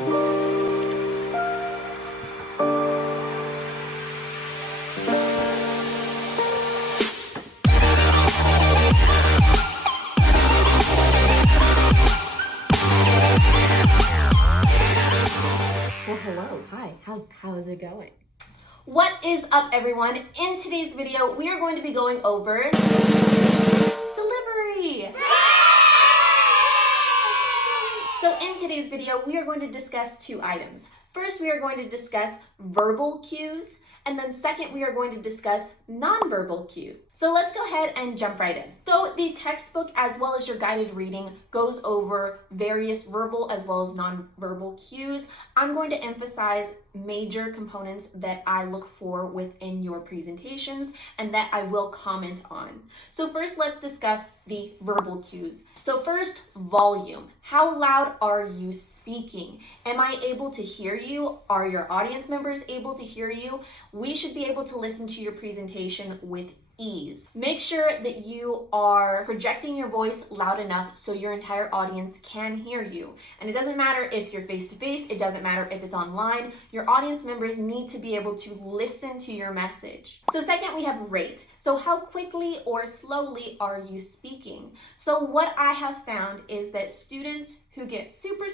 Well, hello, hi, how's it going? What is up, everyone? In today's video, we are going to be going over delivery. So in today's video, we are going to discuss two items. First, we are going to discuss verbal cues, and then second, we are going to discuss nonverbal cues. So let's go ahead and jump right in. So the textbook, as well as your guided reading, goes over various verbal as well as nonverbal cues. I'm going to emphasize major components that I look for within your presentations and that I will comment on. So first, let's discuss the verbal cues. So first, volume. How loud are you speaking? Am I able to hear you? Are your audience members able to hear you? We should be able to listen to your presentation with ease. Make sure that you are projecting your voice loud enough so your entire audience can hear you. And it doesn't matter if you're face-to-face, it doesn't matter if it's online, your audience members need to be able to listen to your message. So second, we have rate. So how quickly or slowly are you speaking? So what I have found is that students who get super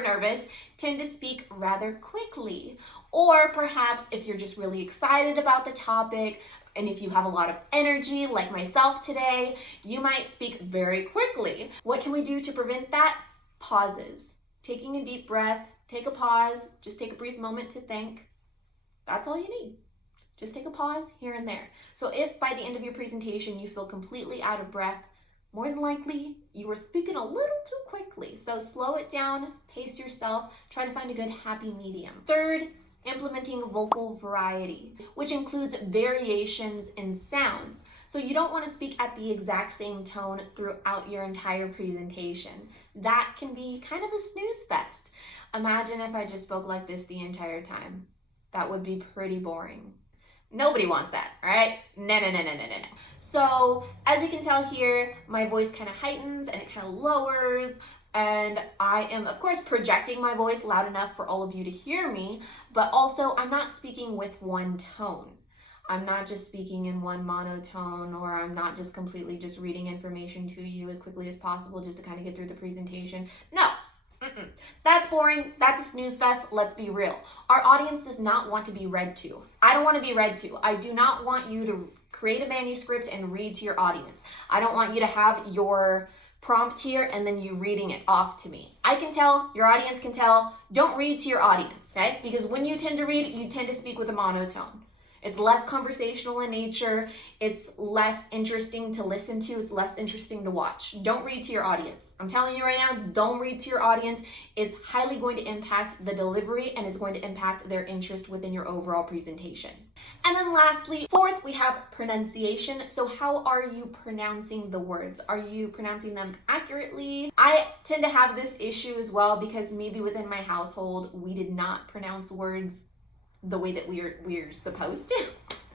nervous tend to speak rather quickly. Or perhaps if you're just really excited about the topic, and if you have a lot of energy, like myself today, you might speak very quickly. What can we do to prevent that? Pauses. Taking a deep breath, take a pause, just take a brief moment to think. That's all you need. Just take a pause here and there. So if by the end of your presentation you feel completely out of breath, more than likely you were speaking a little too quickly. So slow it down, pace yourself, try to find a good happy medium. Third, implementing vocal variety, which includes variations in sounds. So you don't want to speak at the exact same tone throughout your entire presentation. That can be kind of a snooze fest. Imagine if I just spoke like this the entire time. That would be pretty boring. Nobody wants that, right? No. So as you can tell here, my voice kind of heightens and it kind of lowers. And I am, of course, projecting my voice loud enough for all of you to hear me, but also I'm not speaking with one tone. I'm not just speaking in one monotone, or I'm not just completely just reading information to you as quickly as possible just to kind of get through the presentation. No, that's boring. That's a snooze fest. Let's be real. Our audience does not want to be read to. I don't want to be read to. I do not want you to create a manuscript and read to your audience. I don't want you to have your prompt here and then you reading it off to me. I can tell, your audience can tell, don't read to your audience, right? Because when you tend to read, you tend to speak with a monotone. It's less conversational in nature, it's less interesting to listen to, it's less interesting to watch. Don't read to your audience. I'm telling you right now, don't read to your audience. It's highly going to impact the delivery and it's going to impact their interest within your overall presentation. And then lastly, fourth, we have pronunciation. So how are you pronouncing the words? Are you pronouncing them accurately? I tend to have this issue as well because maybe within my household, we did not pronounce words the way that we're supposed to. And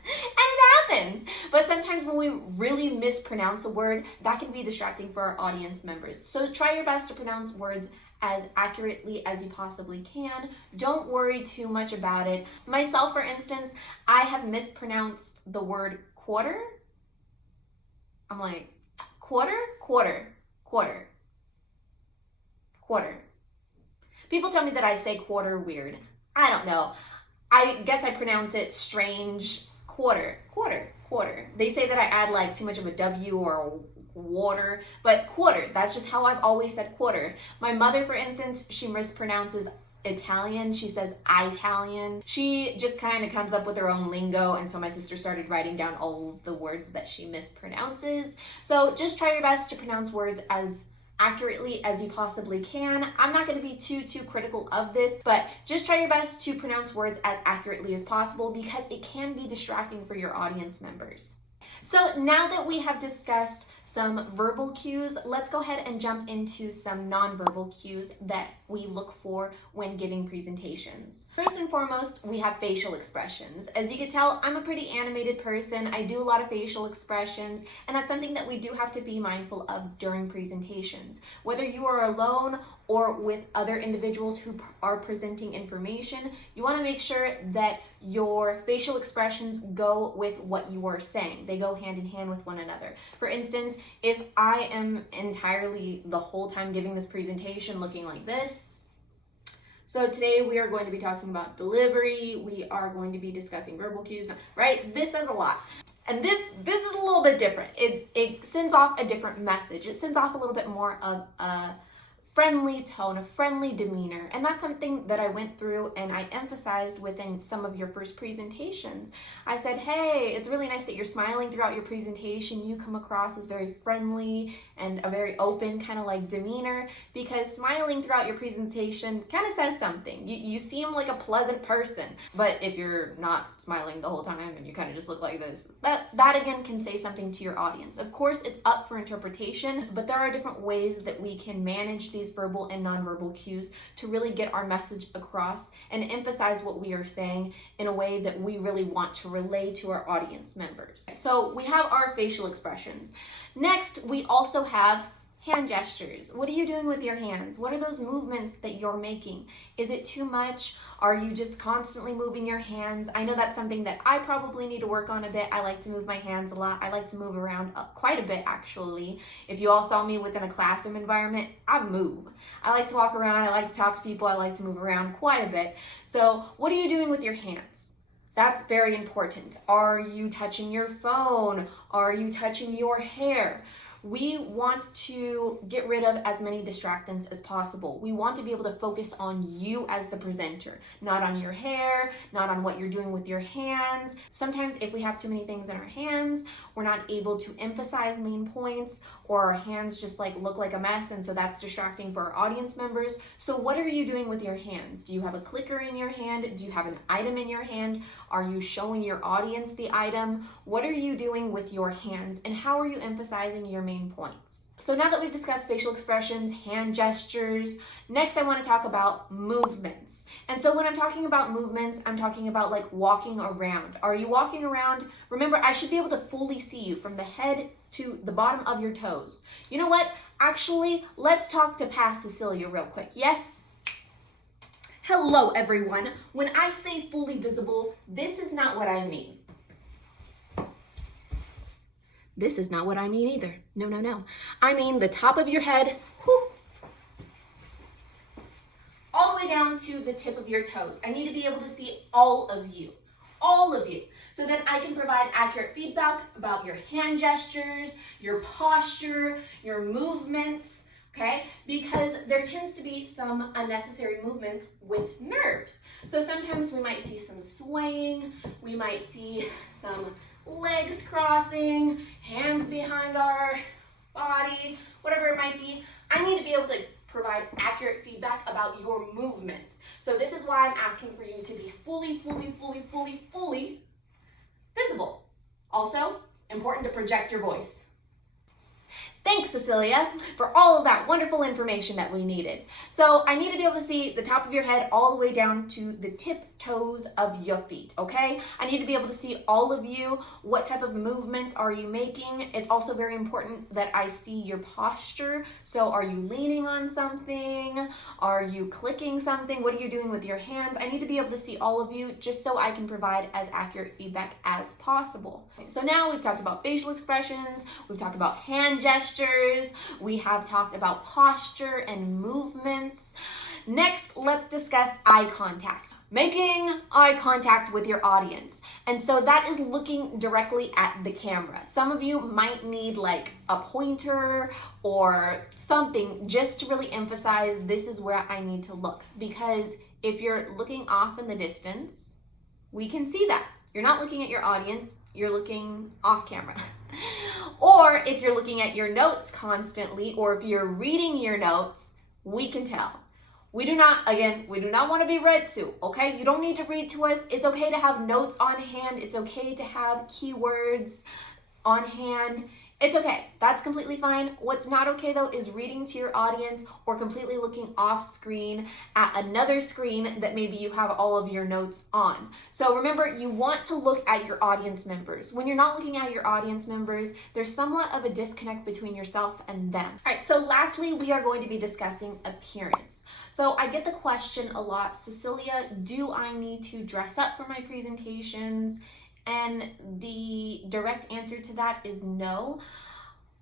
it happens. But sometimes when we really mispronounce a word, that can be distracting for our audience members. So try your best to pronounce words as accurately as you possibly can. Don't worry too much about it. Myself, for instance, I have mispronounced the word quarter. I'm like, quarter. People tell me that I say quarter weird. I don't know. I guess I pronounce it strange. Quarter. They say that I add like too much of a W or water, but quarter, that's just how I've always said quarter. My mother, for instance, she mispronounces Italian. She says Italian. She just kind of comes up with her own lingo, and so my sister started writing down all of the words that she mispronounces. So just try your best to pronounce words as accurately as you possibly can. I'm not going to be too critical of this, but just try your best to pronounce words as accurately as possible because it can be distracting for your audience members. So now that we have discussed some verbal cues, let's go ahead and jump into some nonverbal cues that we look for when giving presentations. First and foremost, we have facial expressions. As you can tell, I'm a pretty animated person. I do a lot of facial expressions, and that's something that we do have to be mindful of during presentations. Whether you are alone or with other individuals who are presenting information, you want to make sure that your facial expressions go with what you are saying. They go hand in hand with one another. For instance, if I am entirely the whole time giving this presentation looking like this, so today we are going to be talking about delivery, we are going to be discussing verbal cues, right? This says a lot. And this is a little bit different. It sends off a different message. It sends off a little bit more of a friendly tone, a friendly demeanor. And that's something that I went through and I emphasized within some of your first presentations. I said, hey, it's really nice that you're smiling throughout your presentation. You come across as very friendly and a very open kind of like demeanor, because smiling throughout your presentation kind of says something. You seem like a pleasant person. But if you're not smiling the whole time and you kind of just look like this, that again can say something to your audience. Of course, it's up for interpretation, but there are different ways that we can manage these verbal and nonverbal cues to really get our message across and emphasize what we are saying in a way that we really want to relay to our audience members. So we have our facial expressions. Next, we also have hand gestures. What are you doing with your hands? What are those movements that you're making? Is it too much? Are you just constantly moving your hands? I know that's something that I probably need to work on a bit. I like to move my hands a lot. I like to move around quite a bit, actually. If you all saw me within a classroom environment, I move. I like to walk around. I like to talk to people. I like to move around quite a bit. So what are you doing with your hands? That's very important. Are you touching your phone? Are you touching your hair? We want to get rid of as many distractants as possible. We want to be able to focus on you as the presenter, not on your hair, not on what you're doing with your hands. Sometimes if we have too many things in our hands, we're not able to emphasize main points, or our hands just look like a mess, and so that's distracting for our audience members. So what are you doing with your hands? Do you have a clicker in your hand? Do you have an item in your hand? Are you showing your audience the item? What are you doing with your hands, and how are you emphasizing your main points? So now that we've discussed facial expressions, hand gestures, next I want to talk about movements. And so when I'm talking about movements, I'm talking about like walking around. Are you walking around? Remember, I should be able to fully see you from the head to the bottom of your toes. You know what? Actually, let's talk to past Cecilia real quick. Yes? Hello, everyone. When I say fully visible, this is not what I mean. This is not what I mean either. No. I mean the top of your head, all the way down to the tip of your toes. I need to be able to see all of you, so that I can provide accurate feedback about your hand gestures, your posture, your movements, okay? Because there tends to be some unnecessary movements with nerves. So sometimes we might see some swaying, we might see some legs crossing, hands behind our body, whatever it might be. I need to be able to provide accurate feedback about your movements. So this is why I'm asking for you to be fully visible. Also, important to project your voice. Thanks, Cecilia, for all of that wonderful information that we needed. So I need to be able to see the top of your head all the way down to the tip toes of your feet, okay? I need to be able to see all of you. What type of movements are you making? It's also very important that I see your posture. So are you leaning on something? Are you clicking something? What are you doing with your hands? I need to be able to see all of you just so I can provide as accurate feedback as possible. So now we've talked about facial expressions, we've talked about hand gestures, we have talked about posture and movements. Next, let's discuss eye contact. Making eye contact with your audience. And so that is looking directly at the camera. Some of you might need like a pointer or something just to really emphasize this is where I need to look. Because if you're looking off in the distance, we can see that. You're not looking at your audience, you're looking off camera. Or if you're looking at your notes constantly, or if you're reading your notes, we can tell. We do not want to be read to, okay? You don't need to read to us. It's okay to have notes on hand. It's okay to have keywords on hand. It's okay. That's completely fine. What's not okay though is reading to your audience or completely looking off screen at another screen that maybe you have all of your notes on. So remember, you want to look at your audience members. When you're not looking at your audience members, there's somewhat of a disconnect between yourself and them. All right, so lastly, we are going to be discussing appearance. So I get the question a lot, Cecilia, do I need to dress up for my presentations? And the direct answer to that is no.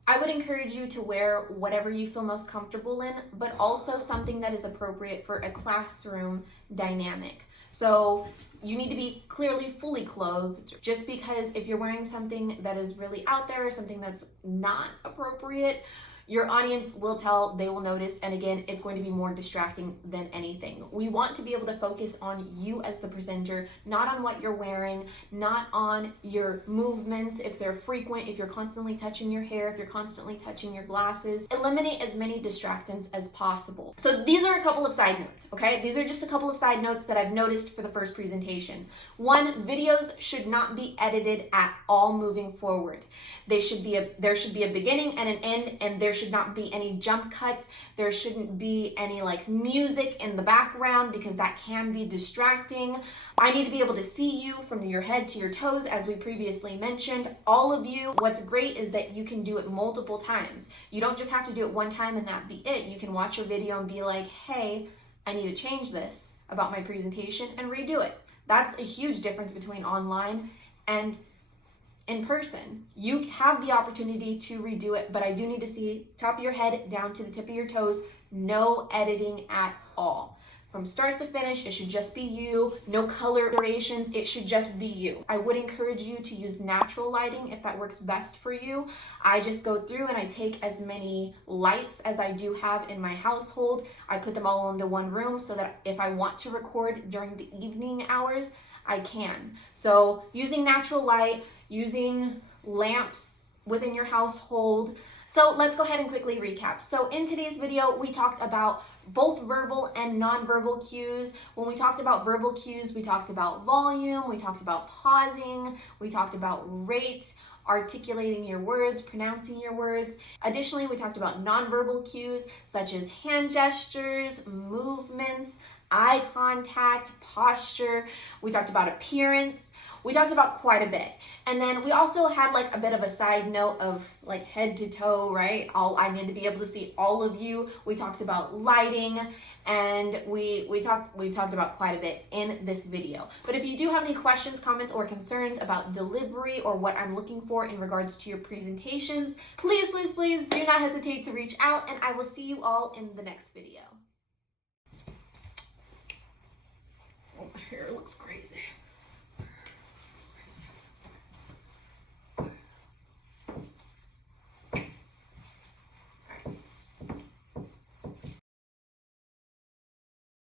I would encourage you to wear whatever you feel most comfortable in, but also something that is appropriate for a classroom dynamic. So you need to be clearly fully clothed, just because if you're wearing something that is really out there or something that's not appropriate, your audience will tell, they will notice, and again, it's going to be more distracting than anything. We want to be able to focus on you as the presenter, not on what you're wearing, not on your movements, if they're frequent, if you're constantly touching your hair, if you're constantly touching your glasses. Eliminate as many distractants as possible. So these are a couple of side notes, okay? These are just a couple of side notes that I've noticed for the first presentation. One, videos should not be edited at all moving forward. There should be a beginning and an end, and there should not be any jump cuts. There shouldn't be any like music in the background because that can be distracting. I need to be able to see you from your head to your toes, as we previously mentioned. All of you, what's great is that you can do it multiple times. You don't just have to do it one time and that be it. You can watch your video and be like, hey, I need to change this about my presentation and redo it. That's a huge difference between online and in person. You have the opportunity to redo it, but I do need to see top of your head down to the tip of your toes, no editing at all. From start to finish, it should just be you, no color iterations, it should just be you. I would encourage you to use natural lighting if that works best for you. I just go through and I take as many lights as I do have in my household. I put them all into one room so that if I want to record during the evening hours, I can. So using natural light, using lamps within your household. So let's go ahead and quickly recap. So in today's video, we talked about both verbal and nonverbal cues. When we talked about verbal cues, we talked about volume, we talked about pausing, we talked about rate, articulating your words, pronouncing your words. Additionally, we talked about nonverbal cues such as hand gestures, movements, eye contact, posture. We talked about appearance. We talked about quite a bit. And then we also had like a bit of a side note of like head to toe, right? I need to be able to see all of you. We talked about lighting, and we talked about quite a bit in this video. But if you do have any questions, comments, or concerns about delivery or what I'm looking for in regards to your presentations, please do not hesitate to reach out, and I will see you all in the next video. Oh, my hair looks crazy.